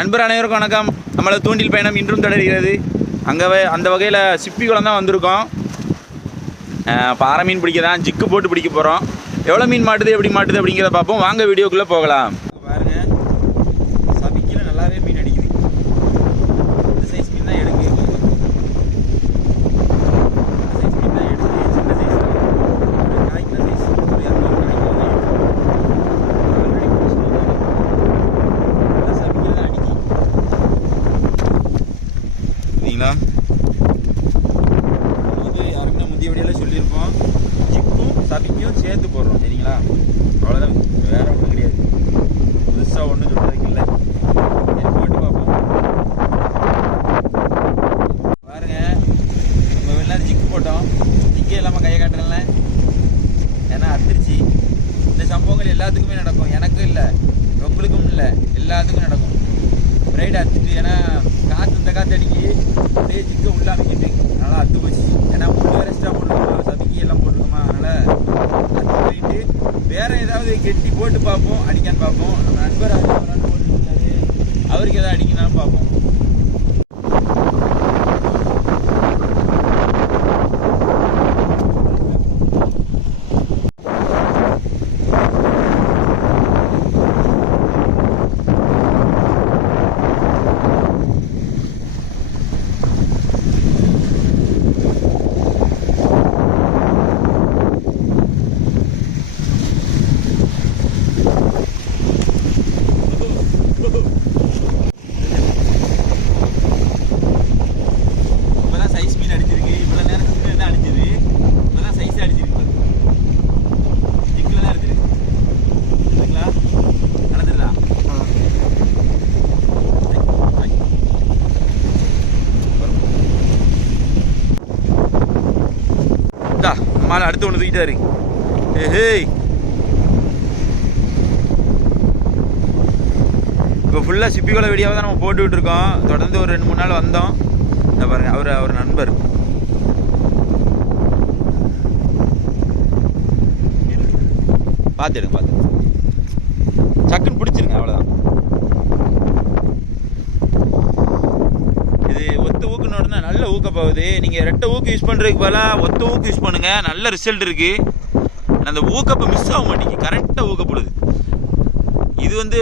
நண்பர் அனைவருக்கும் வணக்கம். நம்மளது தூண்டில் பயணம் இன்றும் தொடர்கிறது. அந்த வகையில் சிப்பி குளம் தான் வந்திருக்கோம். பாறை மீன் பிடிக்க தான் ஜிக்கு போட்டு பிடிக்க போகிறோம். எவ்வளோ மீன் மாட்டுது, எப்படி மாட்டுது அப்படிங்கிறத பார்ப்போம். வாங்க வீடியோக்குள்ளே போகலாம். பாருங்க, சபிக்கில் நல்லாவே மீன் அடிக்குது. இந்த சைஸ் மீன் தான் எடுக்குது. இது யாருக்குன்னா முந்தைய வழியெல்லாம் சொல்லியிருப்போம். ஜிக்கும் சபிக்கும் சேர்த்து போடுறோம், சரிங்களா? அவ்வளோதான், வேற ஒன்றும் கிடையாது. புதுசாக ஒன்றும் சொல்கிறதுக்கு இல்லை. சரி, போட்டு பார்ப்போம். பாருங்க, நம்ம வெளில ஜிக்கு போட்டோம். ஜிக்கே இல்லாமல் கையை காட்டுறேன்ல, ஏன்னா அதிர்ச்சி. இந்த சம்பவங்கள் எல்லாத்துக்குமே நடக்கும். எனக்கும் இல்லை, உங்களுக்கும் இல்லை, எல்லாத்துக்கும் நடக்கும். ரைடு அடிச்சுட்டு, ஏன்னா காற்று இந்த காற்று அடிக்கி அப்படியே ஜிக்க உள்ள அமைக்கிட்டு, அதனால் அத்து போச்சு. ஏன்னா முள்ளு வேறு எக்ஸ்ட்ரா போட்டுருக்கோமா, சபிக்கி எல்லாம் போட்டிருக்கோமா, அதனால் அத்து போயிட்டு வேறு ஏதாவது கெட்டி போட்டு பார்ப்போம், அடிக்கான்னு பார்ப்போம். நம்ம நண்பர் அவர் போட்டுருக்காரு, அவருக்கு எதாவது அடிக்கணும்னு பார்ப்போம். இப்போதான் சைஸ் மீன் அடிச்சிருக்கு. இவ்வளோ நேரத்துக்கு தான் அடிச்சது. இப்போதான் சைஸ் அடிச்சிருக்கு. ஜிக்கில் தான் இருக்குது. சரிங்களா? நடந்துருதா? நம்மளால அடுத்து ஒன்று தூக்கிட்டாரு. ஏய், இப்போ ஃபுல்லாக சிப்பிக்குள வீடியோவை தான் நம்ம போட்டுக்கிட்டு இருக்கோம். தொடர்ந்து ஒரு 2-3 நாள் வந்தோம். இந்த பாருங்க, அவர் நண்பர். பார்த்துடுங்க, சக்குன்னு பிடிச்சிருங்க, அவ்வளோதான். இது ஒத்த ஊக்குன்னு உடனே நல்ல ஊக்க போகுது. நீங்கள் ரெட்டை ஊக்கு யூஸ் பண்ணுறதுக்கு பதிலாக ஒத்த ஊக்கு யூஸ் பண்ணுங்கள், நல்ல ரிசல்ட் இருக்குது. அந்த ஊக்கப்போ மிஸ் ஆக மாட்டேங்குது, கரெக்டாக ஊக்கப்படுது. இது வந்து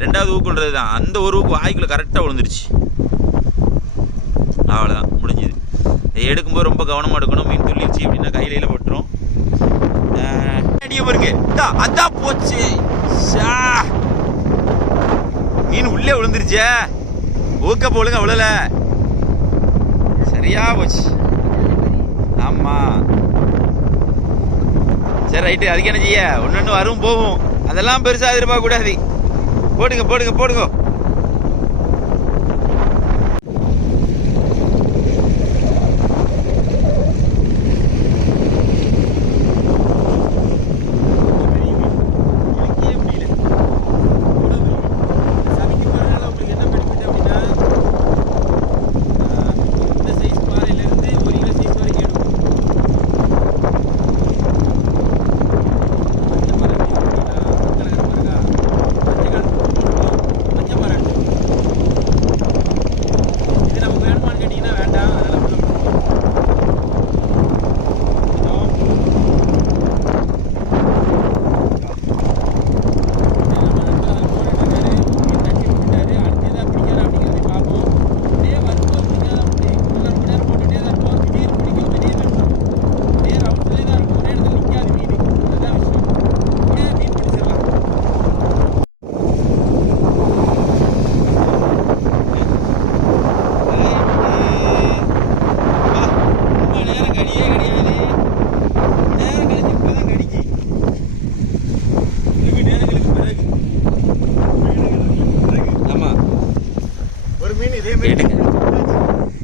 2வது ஊக்குன்றது தான். அந்த ஒரு ஊக்கு வாய்க்குள்ள கரெக்டாக விழுந்துருச்சு, அவ்வளோதான், முடிஞ்சுது. எடுக்கும்போது ரொம்ப கவனமாக எடுக்கணும். மீன் துள்ளிச்சு அப்படின்னா கையில போட்டுரும். அடிய பாருங்க, அதான் போச்சு. மீன் உள்ளே விழுந்துருச்சே, ஊக்கப்ப ஒழுங்க விழல, சரியா போச்சு. ஆமாம், சரி, ரைட்டு. அதுக்கு என்ன செய்ய, ஒன்று வரும் போகும், அதெல்லாம் பெருசாக எதிர்பார்க்க கூடாது. போடுங்க.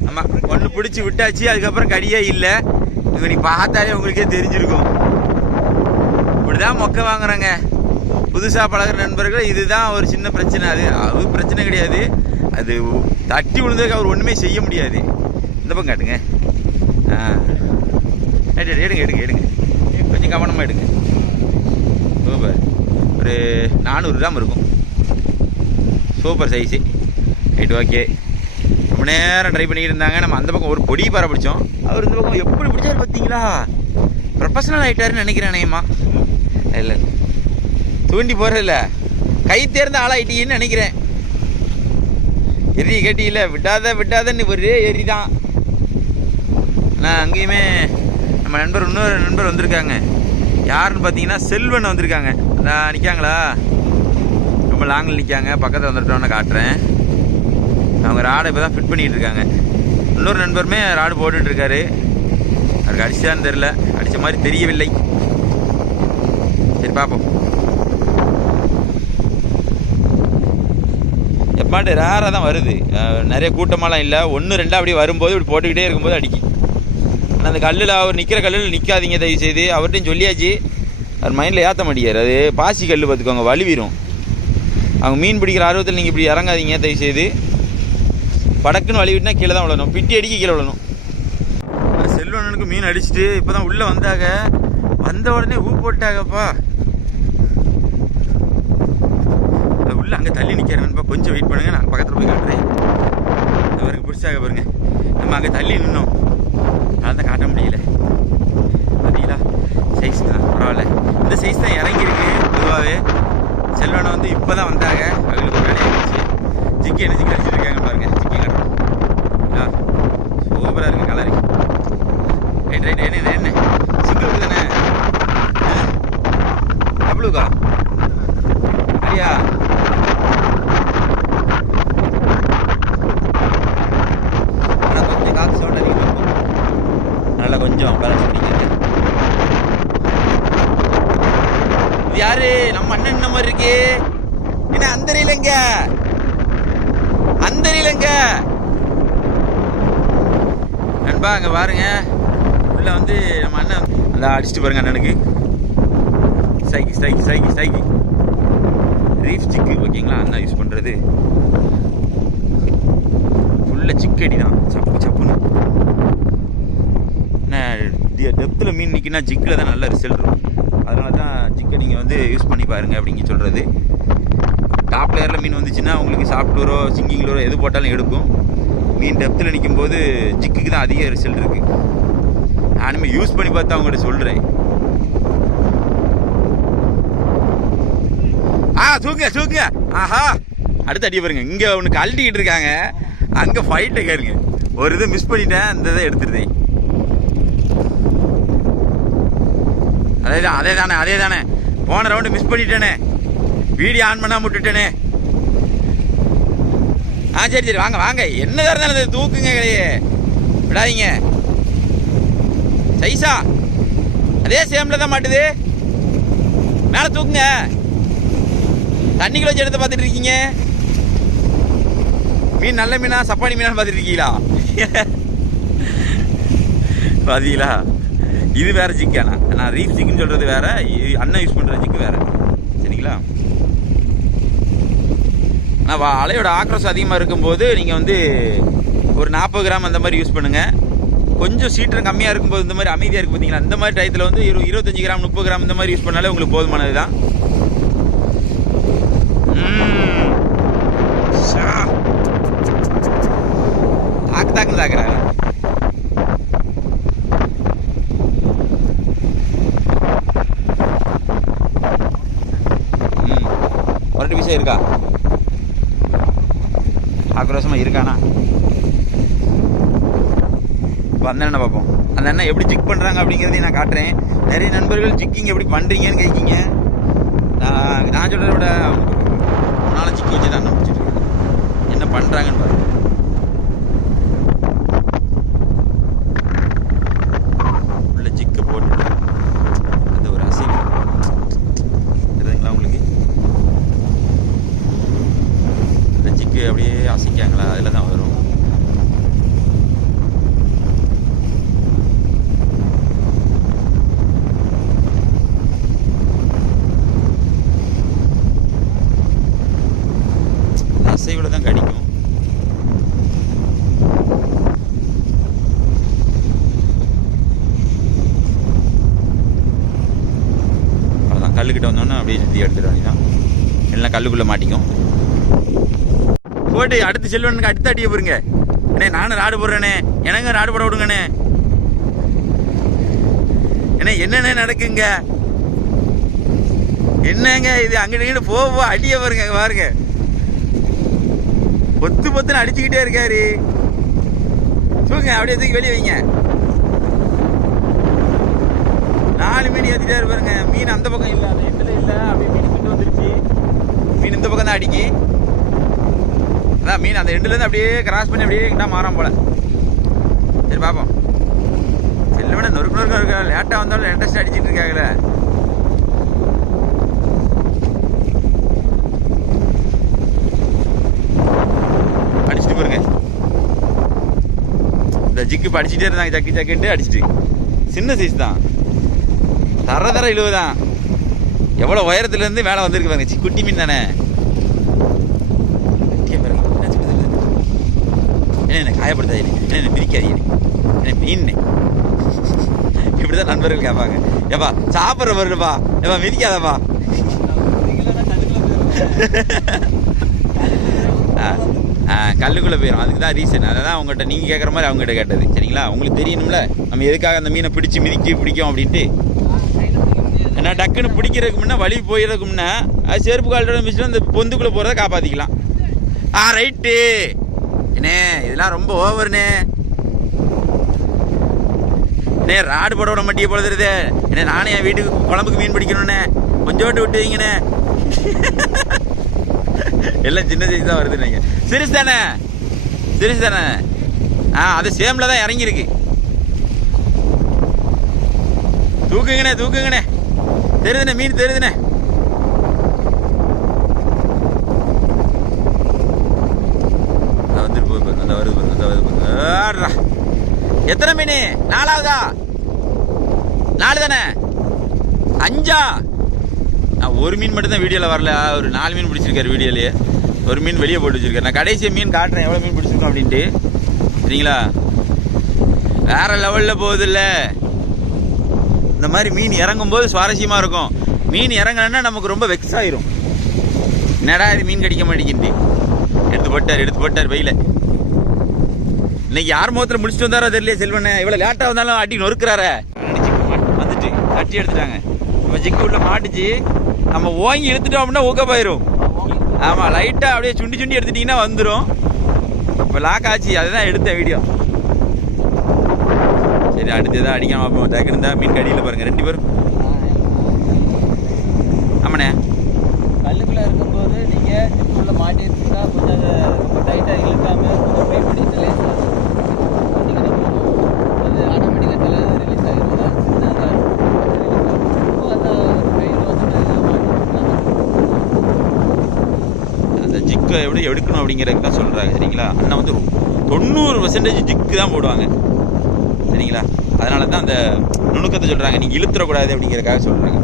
ஆமாம், ஒன்று பிடிச்சி விட்டாச்சு, அதுக்கப்புறம் கடியே இல்லை. இவங்க நீ பார்த்தாலே உங்களுக்கே தெரிஞ்சிருக்கும். இப்படிதான் மொக்க வாங்குறாங்க புதுசாக பழகிற நண்பர்கள். இதுதான் ஒரு சின்ன பிரச்சனை. அது பிரச்சனை கிடையாது, அது தட்டி விழுந்ததுக்கு அவர் ஒன்றுமே செய்ய முடியாது. இந்த பக்கம் காட்டுங்க. எடுங்க, கொஞ்சம் கவனமாக எடுங்க. சூப்பர். ஒரு 400 கிராம் இருக்கும். Super size. Right, okay. ரொம்ப நேரம் ட்ரை பண்ணிக்கிட்டு இருந்தாங்க. நம்ம அந்த பக்கம் ஒரு பொடி பாறை பிடிச்சோம். அவர் இந்த பக்கம் எப்படி பிடிச்சாரு பார்த்தீங்களா? ப்ரொஃபஷனல் ஆகிட்டாருன்னு நினைக்கிறேன். நேயமா இல்லை, தூண்டி போகிறதில்ல, கை தேர்ந்த ஆளாயிட்டீங்கன்னு நினைக்கிறேன். எரி கேட்டியில விட்டாதன்னு ஒரே எரி தான். ஆனால் அங்கேயுமே நம்ம நண்பர், இன்னொரு நண்பர் வந்திருக்காங்க. யாருன்னு பார்த்தீங்கன்னா செல்வன் வந்திருக்காங்க. அதான் நிற்காங்களா, ரொம்ப லாங்கில் நிற்காங்க. பக்கத்தில் வந்துட்டோன்னு காட்டுறேன். அவங்க ராடை இப்போ தான் ஃபிட் பண்ணிகிட்டு இருக்காங்க. இன்னொரு நண்பருமே ராடு போட்டுட்ருக்காரு. அவருக்கு அடிச்சான்னு தெரில, அடித்த மாதிரி தெரியவில்லை. சரி பார்ப்போம். எப்பாண்டு ரேராக தான் வருது, நிறைய கூட்டமாலாம் இல்லை. 1-2 அப்படி வரும்போது இப்படி போட்டுக்கிட்டே இருக்கும்போது அடிக்கும். ஆனால் அந்த கல்லில், அவர் நிற்கிற கல்லில் நிற்காதீங்க தயவு செய்து. அவர்கிட்டையும் சொல்லியாச்சு, அவர் மைண்டில் ஏற்ற மாட்டேங்கார். அது பாசி கல் பார்த்துக்கோங்க, வலிவிடும். அவங்க மீன் பிடிக்கிற ஆர்வத்தில் நீங்கள் இப்படி இறங்காதீங்க தயவு செய்து. படக்குன்னு வலிவிட்டுனா கீழே தான் விழணும், பிட்டி அடிக்க கீழே விழணும். செல்வனனுக்கு மீன் அடிச்சுட்டு இப்போ தான் உள்ளே வந்தாங்க. வந்த உடனே போட்டாங்கப்பா. உள்ள அங்கே தள்ளி நிற்கிறேன்ப்பா, கொஞ்சம் வெயிட் பண்ணுங்கள், நான் பக்கத்தில் போய் காட்டுறேன். அவருக்கு பிடிச்சாக பாருங்க. நம்ம அங்கே தள்ளி நின்னோம், அதை தான் காட்ட முடியல. பார்த்தீங்களா, சைஸ் தான் பரவாயில்ல. இந்த சைஸ் தான் இறங்கியிருக்கு. பொதுவாகவே செல்வனை வந்து இப்போ தான் வந்தாங்க. அவங்களுக்கு ஒரு வேலையை இருந்துச்சு. ஜிக்கி என்ன ஜிக்கி அடிச்சுருக்காங்க பாருங்க. ஜிக்கி காட்டுறோம், சூப்பராக இருக்குது கலரு. Right right. என்ன சிங்கிளுக்கு தானே? டபுளுக்கா ஐயா? ஆனால் கொஞ்சம் காற்று சவுண்ட் அதிகமாக இருக்கும், நல்லா கொஞ்சம் பேலன்ஸ் பண்ணிக்க. இது யாரு? நம்ம அண்ணன் இந்த மாதிரி இருக்கு. என்ன அந்தரியிலங்க, அந்தரியிலங்க நண்பா. அங்கே பாருங்க, உள்ள வந்து நம்ம அண்ணன் அந்த அடிச்சுட்டு பாருங்க. அண்ணனுக்கு ஸ்ட்ரைக்கு ரீஃப் சிக்கு, ஓகேங்களா? அண்ணன் யூஸ் பண்ணுறது ஃபுல்லாக சிக்கடி தான், சப்புன்னு. டெப்த்தில் மீன் நிற்கினா ஜிக்கில் தான் நல்ல ரிசல்ட் இருக்கும். அதனால தான் ஜிக்கை நீங்கள் வந்து யூஸ் பண்ணி பாருங்கள் அப்படிங்க சொல்கிறது. டாப் லேயரில் மீன் வந்துச்சுன்னா உங்களுக்கு சாஃப்ட் லூரோ சிங்கிங் லூரோ எது போட்டாலும் எடுக்கும். மீன் டெப்த்தில் நிற்கும் போது ஜிக்குக்கு தான் அதிக ரிசல்ட் இருக்குது. நானுமே யூஸ் பண்ணி பார்த்தா அவங்கள்ட்ட சொல்கிறேன். தூக்குங்க. ஆஹா, அடுத்து அடிய பாருங்க. இங்கே ஒன்று கழட்டிக்கிட்டு இருக்காங்க, அங்கே ஃபைட்டை கேருங்க. ஒரு இதை மிஸ் பண்ணிட்டேன், அந்த இதை எடுத்துருந்தேன். அதே தானே போன ரவுண்டு மிஸ் பண்ணிட்டேனே, வீடியோ ஆன் பண்ணாம விட்டுட்டேனே. சரி வாங்க, என்னதான் இருந்தாலும் தூக்குங்க, கலையே விடாதீங்க. சைஸா அதே சேம்ல தான் மாட்டுது, மேலே தூக்குங்க. தண்ணிக்குள்ள வச்சு எடுத்து பார்த்துட்டு இருக்கீங்க. மீன் நல்ல மீனா சப்பானி மீனான்னு பார்த்துட்டு இருக்கீங்களா? பார்த்தீங்களா? இது வேற ஜிக்கானா? நான் ரீஃப் ஜிக்குன்னு சொல்றது வேற, அண்ணன் யூஸ் பண்ற ஜிக்கு வேற. சரிங்களா? ஆனால் அலையோட ஆக்ரோஷம் அதிகமாக இருக்கும்போது நீங்கள் வந்து ஒரு 40 கிராம் அந்த மாதிரி யூஸ் பண்ணுங்கள். கொஞ்சம் சீற்றம் கம்மியாக இருக்கும்போது, இந்த மாதிரி அமைதியாக இருக்குது பார்த்தீங்களா, அந்த மாதிரி டயத்தில் வந்து 25 கிராம் 30 கிராம் இந்த மாதிரி யூஸ் பண்ணாலே உங்களுக்கு போதுமானது தான். தாக்குறாங்க. ஒரு விஷயம் இருக்கா, ஆக்ரோஷமாக இருக்கானா? இப்போ அந்த அண்ணனை பார்ப்போம். அந்த அண்ணன் எப்படி ஜிக் பண்ணுறாங்க அப்படிங்கிறதையும் நான் காட்டுறேன். நிறைய நண்பர்கள் ஜிக்கிங் எப்படி பண்ணுறீங்கன்னு கேட்கிங்க. நான் சொல்கிறத விட நாளை ஜிக்கி வச்சு தான் முடிச்சுட்டு என்ன பண்ணுறாங்கன்னு பாருங்க. உள்ள ஜிக்கை போட்டுட்டு அந்த ஒரு அசைவு தெரியுதுங்களா உங்களுக்கு? அந்த ஜிக்கு அப்படியே அசைக்காங்களா, அதில் தான் வரும். அசைவில் தான் கடிக்கும். அவ்வளோதான், கல்லுக்கிட்ட வந்தோன்னே அப்படியே சுற்றி எடுத்துட வேண்டியதான், இல்லைன்னா கல்லுக்குள்ளே மாட்டிக்கும். போட்டு அடுத்து செல்வனுக்கு அடுத்த அடியை போருங்க. அண்ணே நானும் ராடு போடுறேனே, எனக்கு ராடு போட விடுங்கண்ணே. என்ன என்னென்ன நடக்குங்க, என்னங்க இது? அங்கிட்டு போவா அடிய பாருங்க, பாருங்க பொத்து பொத்துன்னு அடிச்சுக்கிட்டே இருக்காரு. தூங்க அப்படியே தூக்கி வெளியே வைங்க. 4 மீன் ஏற்றிட்டாரு பாருங்க. மீன் அந்த பக்கம் இல்லை, அந்த எண்டில் இல்லை, அப்படியே மீன் கிட்ட வந்துருச்சு. மீன் இந்த பக்கம் தான் அடிக்கி. அதான் மீன் அந்த எண்டுலேருந்து அப்படியே கிராஸ் பண்ணி அப்படியே கிட்டா மாறாம போல. சரி பார்ப்போம். செல்லுவன நொறுக்கு நொறுக்கு இருக்கா, லேட்டாக வந்தாலும் இன்ட்ரெஸ்ட் அடிச்சுட்டு இருக்காங்களே. அடிச்சுட்டு பாருங்க. இந்த ஜிக்கு அடிச்சுட்டே இருந்தாங்க, ஜக்கு ஜக்குன்ட்டு அடிச்சுட்டு. சின்ன சைஸ் தான், தர இழுவுதான். எவ்வளோ உயரத்துலேருந்து மேலே வந்திருக்கு பாருங்க. குட்டி மீன் தானே. என்ன காயப்படுத்தாது, என்ன பிரிக்காதீங்க, என்ன மீன் இப்படிதான் நண்பர்கள் கேட்பாங்க. ஏப்பா சாப்பிட்ற வருதுப்பா, ஏப்பா மிதிக்காதப்பா. கல்லுக்குள்ளே போயிடும். அதுக்கு தான் ரீசன். அதை தான் அவங்ககிட்ட நீங்கள் கேட்குற மாதிரி அவங்ககிட்ட கேட்டது. சரிங்களா? உங்களுக்கு தெரியணும்ல நம்ம எதுக்காக அந்த மீனை பிடிச்சி பிடிக்கும் அப்படின்ட்டு. ஏன்னா டக்குன்னு பிடிக்கிறதுக்கு முன்னே வழி போயிடுறதுக்கு முன்னே அது செருப்பு காலோட மிஷின் அந்த பொந்துக்குள்ளே போகிறத காப்பாற்றிக்கலாம். ரைட்டு. என்னே இதெல்லாம் ரொம்ப ஓவர்னே. அண்ணே ராடு போட விட மாட்டிய பொழுதுறது. என்ன நானே என் வீட்டுக்கு குழம்புக்கு மீன் பிடிக்கணும்னே, கொஞ்சோண்டு விட்டு வைங்கண்ணே. எல்லாம் சின்ன சைஸ் தான் வருது. நீங்கள் சிரிச்சு தானே, சிரிச்சு தானே. அது சேமில் தான் இறங்கியிருக்கு. தூக்குங்கண்ணே தூக்குங்கண்ணே. தெரியுதுண்ணே, மீன் தெரியுதுண்ணே. வந்துட்டு போய் அந்த வருது, அந்த வருது. எத்தனை மீன்? 4வதா? 4 தானே? 5ஆ? நான் ஒரு மீன் மட்டும் தான் வீடியோவில் வரல. ஒரு 4 மீன் பிடிச்சிருக்காரு வீடியோலேயே. ஒரு மீன் வெளியே போட்டு வச்சிருக்காரு. நான் கடைசி மீன் காட்டுறேன் எவ்வளோ மீன் பிடிச்சிருக்கோம் அப்படின்ட்டு. சரிங்களா? வேற லெவலில் போகுது இல்லை. இந்த மாதிரி மீன் இறங்கும்போது சுவாரஸ்யமாக இருக்கும். மீன் இறங்கலன்னா நமக்கு ரொம்ப வெக்ஸ் ஆயிரும். என்னடா இது மீன் கடிக்க மாட்டேங்கிட்டு எடுத்து போட்டார் வெயில. இன்னைக்கு யார் முகத்தில் முடிச்சுட்டு வந்தாரோ தெரியல செல்வண்ணே. இவ்வளோ லேட்டாக வந்தாலும் அடி நொறுக்கிறார. வந்துட்டு தட்டி எடுத்துட்டாங்க. நம்ம ஜிக்கு உள்ள மாட்டுச்சு. நம்ம ஓங்கி எடுத்துட்டோம் அப்படின்னா ஊக்க போயிடும். ஆமாம், லைட்டாக அப்படியே சுண்டி எடுத்துட்டிங்கன்னா வந்துடும். இப்போ லாக் ஆச்சு, அதுதான் எடுத்தேன் வீடியோ. சரி அடுத்து எதாவது அடிக்காம பார்ப்போம். டக்குன்னு தான் மீன் கடியில் பாருங்கள் 2 பேரும். ஆமாண்ணே, கல்லுக்குள்ளே இருக்கும்போது நீங்கள் ஜிப்புக்குள்ளே மாட்டிருந்தீங்கன்னா கொஞ்சம் ரொம்ப டைட்டாக இழுக்காமல் கொஞ்சம் வெயிட் பண்ணிட்டு லேசாக அது ஆட்டோமேட்டிக்காக தலையில் ரிலீஸ் ஆகிருந்தா சின்னதாக அந்த கையில் வந்துட்டு அந்த ஜிக்கை எப்படி எடுக்கணும் அப்படிங்கிறதுக்கு தான் சொல்கிறாங்க. சரிங்களா? அண்ணன் வந்து 90% ஜிக்கு தான் போடுவாங்க. சரிங்களா? அதனால தான் அந்த நுணுக்கத்தை சொல்கிறாங்க. நீங்கள் இழுத்துறக்கூடாது அப்படிங்கிறதுக்காக சொல்கிறாங்க.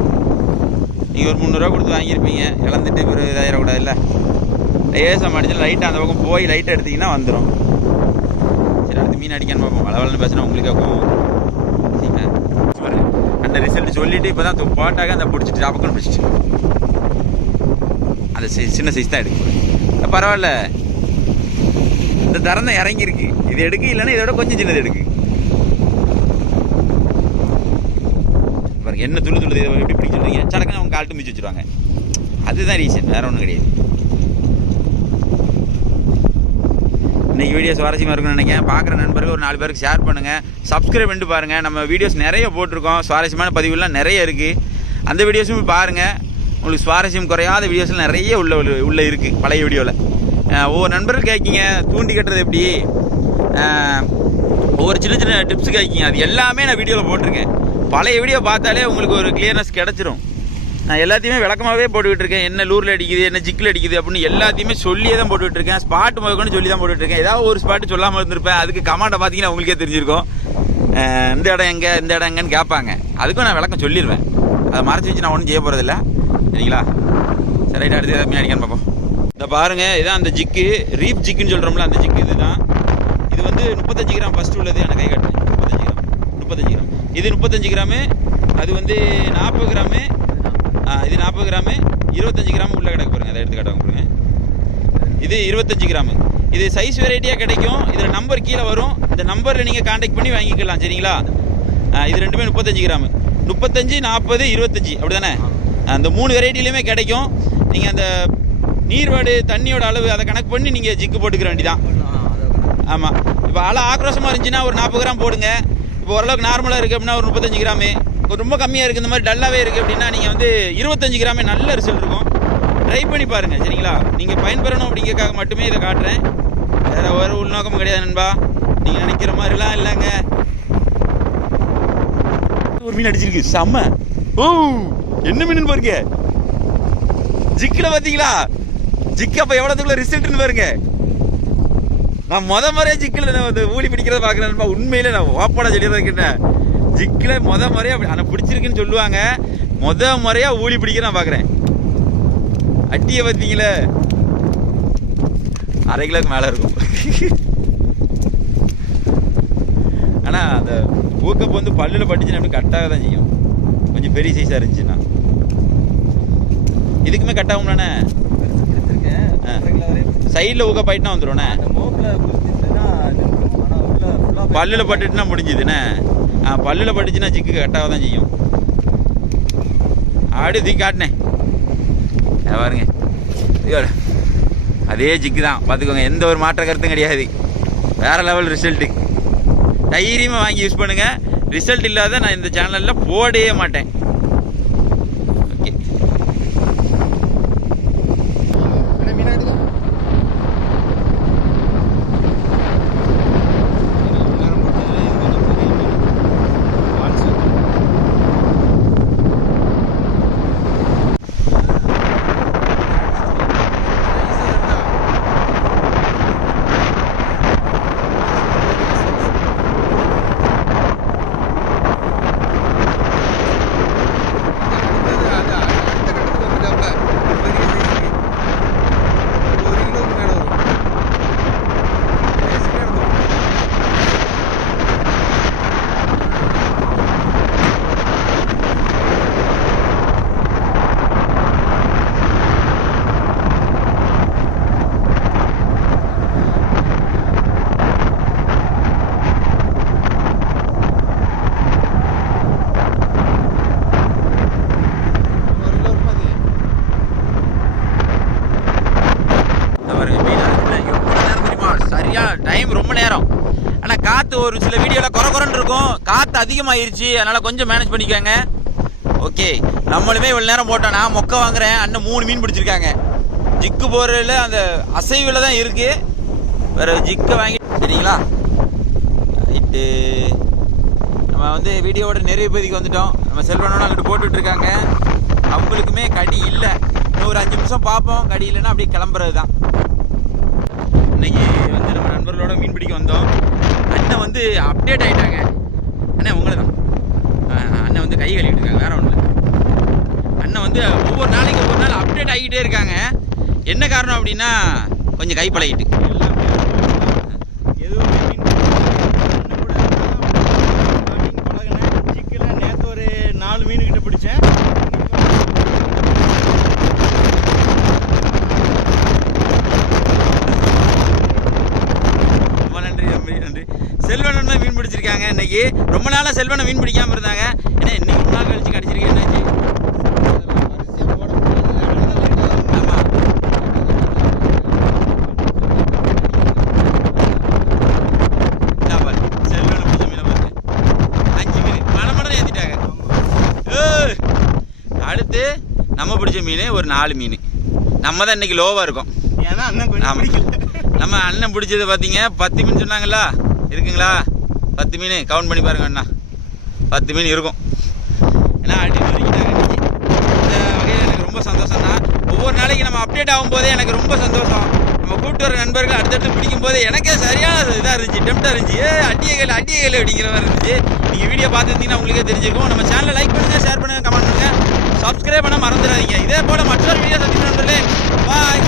நீங்கள் ஒரு 300 ரூபா கொடுத்து வாங்கியிருப்பீங்க, இழந்துட்டு ஒரு இதாயிடக்கூடாது இல்லை. லேசாக மாடிச்சு லைட்டாக அந்த பக்கம் போய் லைட்டாக எடுத்திங்கன்னா வந்துடும். சரி அடுத்து மீன் அடிக்கான்னு பார்ப்போம். வளவலன்னு பேசுனா உங்களுக்கு கோவம். சரிங்களா? அந்த ரிசல்ட் சொல்லிவிட்டு இப்போ தான் போட்டாக அந்த பிடிச்சிட்டு டபக்குன்னு பிடிச்சிட்டு அந்த சின்ன சைஸ் தான் எடுக்கு. பரவாயில்ல, இந்த தரம் தான் இறங்கியிருக்கு. இது எடுக்கு, இல்லைன்னா இதோட கொஞ்சம் சின்னது எடுக்கு. என்ன துளி எப்படி பிடிக்க சொல்றீங்க? சடக்குன்னு அவங்க கால்ட்டு மிச்சு வச்சுருவாங்க. அதுதான் ரீசன், வேற ஒன்றும் கிடையாது. இன்னைக்கு வீடியோ சுவாரஸ்யமாக இருக்குன்னு நினைக்கிறேன். பார்க்குற நண்பர்கள் ஒரு 4 பேருக்கு ஷேர் பண்ணுங்கள். சப்ஸ்கிரைப் பண்ணிட்டு பாருங்கள். நம்ம வீடியோஸ் நிறைய போட்டிருக்கோம். சுவாரஸ்யமான பதிவுலாம் நிறைய இருக்குது. அந்த வீடியோஸும் பாருங்கள். உங்களுக்கு சுவாரஸ்யம் குறையாத வீடியோஸ்லாம் நிறைய உள்ள இருக்குது பழைய வீடியோவில். ஒவ்வொரு நண்பர்கள் கேட்கிங்க தூண்டி கட்டுறது எப்படி, ஒவ்வொரு சின்ன சின்ன டிப்ஸ் கேட்கிங்க. அது எல்லாமே நான் வீடியோவில் போட்டிருக்கேன். பழைய வீடியோ பார்த்தாலே உங்களுக்கு ஒரு கிளியர்னஸ் கிடச்சிரும். நான் எல்லாத்தையுமே விளக்கமாகவே போட்டுக்கிட்டு இருக்கேன். என்ன லூரில் அடிக்குது, என்ன ஜிக்கில் அடிக்குது அப்படின்னு எல்லாத்தையுமே சொல்லியே தான் போட்டுக்கிட்டு இருக்கேன். ஸ்பாட் முதற்கொண்டு சொல்லி தான் போட்டுக்கிட்டு இருக்கேன். ஏதாவது ஒரு ஸ்பாட்டு சொல்லாமல் இருந்திருப்பேன். அதுக்கு கமெண்ட்டை பார்த்தீங்கன்னா உங்களுக்கே தெரிஞ்சிருக்கும். இந்த இடம் எங்கே, இந்த இடம் எங்கன்னு கேட்பாங்க. அதுக்கும் நான் விளக்கம் சொல்லிடுவேன். அதை மறைச்சி வச்சு நான் ஒன்றும் செய்ய போகிறதில்ல. சரிங்களா? சரி ரைட், அடுத்து எதாவது மீன் பாப்போம். இந்த பாருங்கள், இதான் அந்த ஜிக்கு, ரீப் ஜிக்குன்னு சொல்கிறோம்ல அந்த ஜிக்கு. இதுதான். இது வந்து 35 கிராம் ஃபஸ்ட்டு உள்ளது. எனக்கு கை கட்டுறேன். 35 கிராம். இது 35 கிராமு. அது வந்து 40 கிராமு. இது 40 கிராமு. 25 கிராம் உள்ள கிடக்கு பாருங்க. அதை எடுத்து காட்டுவாங்க பாருங்க. இது 25 கிராம். இது சைஸ் வெரைட்டியாக கிடைக்கும். இதில் நம்பர் கீழே வரும். இந்த நம்பரில் நீங்கள் காண்டாக்ட் பண்ணி வாங்கிக்கலாம். சரிங்களா? இது ரெண்டுமே 35 கிராம். 35, 40, 25 அப்படி தானே? அந்த 3 வெரைட்டிலையுமே கிடைக்கும். நீங்கள் அந்த நீர்வாடு தண்ணியோட அளவு அதை கணக்கு பண்ணி நீங்கள் ஜிக்கு போட்டுக்கிற வேண்டிதான். ஆமாம். இப்போ அலை ஆக்ரோஷமாக இருந்துச்சுன்னா ஒரு 40 கிராம் போடுங்க. இப்போ ஓரளவுக்கு நார்மலாக இருக்குது அப்படின்னா ஒரு 35 கிராமு. ரொம்ப கம்மியாக இருக்குது, இந்த மாதிரி டல்லாகவே இருக்குது அப்படின்னா நீங்கள் வந்து 25 கிராமே நல்ல ரிசல்ட் இருக்கும். ட்ரை பண்ணி பாருங்கள். சரிங்களா? நீங்கள் பயன்பெறணும் அப்படிங்கிறதுக்காக மட்டுமே இதை காட்டுறேன். வேறு ஒரு உள்நோக்கம் கிடையாது நண்பா. நீங்கள் நினைக்கிற மாதிரிலாம் இல்லைங்க. ஒரு மீன் அடிச்சிருக்கு செம்ம. ஓ, என்ன மீன் பாருங்க. ஜிக்கில் பார்த்தீங்களா? ஜிக்கு அப்போ எவ்வளோதுக்குள்ள ரிசல்ட்னு பாருங்க. நான் முறையாக ஜிக்கில் நான் ஊழி பிடிக்கிறத பார்க்குறேன். உண்மையில நான் ஓப்பனாக சொல்லிதான் கேட்டேன். ஜிக்கில் முறையாக அப்படி ஆனால் பிடிச்சிருக்குன்னு சொல்லுவாங்க. முறையாக ஊழி பிடிக்க நான் பார்க்குறேன். அட்டியை பார்த்தீங்களே, 1/2 கிலோக்கு மேலே இருக்கும். ஆனால் அந்த ஊக்கப்பு வந்து பல்லில் பட்டுச்சுன்னா அப்படி கட்டாக தான் செய்யும். கொஞ்சம் பெரிய சைஸாக இருந்துச்சுன்னா. இதுக்குமே கட்டாகும்லாண்ணே? சைடில் ஊக்கப்பாயிட்டுனா வந்துடும்ண்ணே. பல்லில் பட்டுட்டுனா முடிஞ்சுதுண்ணே. பல்லில் பட்டுச்சுன்னா ஜிக்கு கட்டாக தான் செய்யும். அப்படி தூக்கி காட்டினேன் பாருங்க. அதே ஜிக்கு தான் பார்த்துக்கோங்க. எந்த ஒரு மாற்ற கருத்தும் கிடையாது. வேறு லெவல் ரிசல்ட்டு. தைரியமாக வாங்கி யூஸ் பண்ணுங்கள். ரிசல்ட் இல்லாத நான் இந்த சேனலில் போடவே மாட்டேன். ஓகே. டைம் ரொம்ப நேரம். ஆனால் காற்று ஒரு சில வீடியோவில் குறன்னு இருக்கும். காற்று அதிகமாகிருச்சு, அதனால் கொஞ்சம் மேனேஜ் பண்ணிக்கோங்க. ஓகே. நம்மளுமே இவ்வளோ நேரம் போட்டோம். நான் மொக்க வாங்குறேன். அண்ணன் 3 மீன் பிடிச்சிருக்காங்க. ஜிக்கு போடுறதுல அந்த அசைவில் தான் இருக்குது. வேறு ஜிக்கை வாங்கி சரிங்களா? ரைட்டு. நம்ம வந்து வீடியோவோட நிறைய பகுதிக்கு வந்துட்டோம். நம்ம செல்வனோட அங்கிட்டு போட்டுட்ருக்காங்க. அவங்களுக்குமே கடி இல்லை. இன்னும் ஒரு 5 நிமிஷம் பார்ப்போம். கடி இல்லைன்னா அப்படியே கிளம்புறது தான். இன்னைக்கு வந்து நம்ம நண்பர்களோட மீன் பிடிக்க வந்தோம். அண்ணன் வந்து அப்டேட் ஆகிட்டாங்க. அண்ணன் உங்களை தான். அண்ணன் வந்து கை கழுவிட்டு இருக்காங்க. வேற ஒன்றும் இல்லை. அண்ணன் வந்து ஒவ்வொரு நாளைக்கு ஒவ்வொரு நாள் அப்டேட் ஆகிக்கிட்டே இருக்காங்க. என்ன காரணம் அப்படின்னா கொஞ்சம் கை பழகிட்டு நேற்று ஒரு 4 மீன்கிட்ட பிடிச்சேன். செல்வன் தான் மீன் பிடிச்சிருக்காங்க இன்னைக்கு. ரொம்ப நாளாக செல்வனை மீன் பிடிக்காமல் இருந்தாங்க. ஏன்னா இன்னைக்கு ரொம்ப நாள் கழிச்சு கிடச்சிருக்கேன். என்னாச்சு? ஆமாம். செல்வனை பிடிச்ச மீனை பார்த்து 5 மீன் மடமடம் ஏற்றிட்டாங்க. அடுத்து நம்ம பிடிச்ச மீன் ஒரு 4 மீன். நம்ம தான் இன்னைக்கு லோவாக இருக்கோம். ஏன்னா அண்ணன் கொஞ்சம் பிடிக்கல. நம்ம அண்ணன் பிடிச்சது பார்த்தீங்க 10 மீன் சொன்னாங்களா? இருக்குங்களா? 10 மீன் கவுண்ட் பண்ணி பாருங்க அண்ணா. 10 மீன் இருக்கும். ஏன்னா அடி நொறுக்கிட்டாங்க இன்னைக்கு. இந்த வகையில் எனக்கு ரொம்ப சந்தோஷம் தான். ஒவ்வொரு நாளைக்கு நம்ம அப்டேட் ஆகும் போதே எனக்கு ரொம்ப சந்தோஷம். நம்ம கூப்பிட்டு வர நண்பர்கள் அடுத்தடுத்து பிடிக்கும் போது எனக்கே சரியான இதாக இருந்துச்சு. டெம்ட்டாக இருந்துச்சு. அடிய கையில் அப்படிங்கிற மாதிரி இருந்துச்சு. நீங்கள் வீடியோ பார்த்துருந்தீங்கன்னா உங்களுக்கே தெரிஞ்சிருக்கும். நம்ம சேனலை லைக் பண்ணுங்கள், ஷேர் பண்ணுங்கள், கமெண்ட் பண்ணுங்கள், சப்ஸ்கிரைப் பண்ண மறந்துடாதீங்க. இதே போல் மற்றொரு வீடியோ சந்திக்கிறேன். பாய்.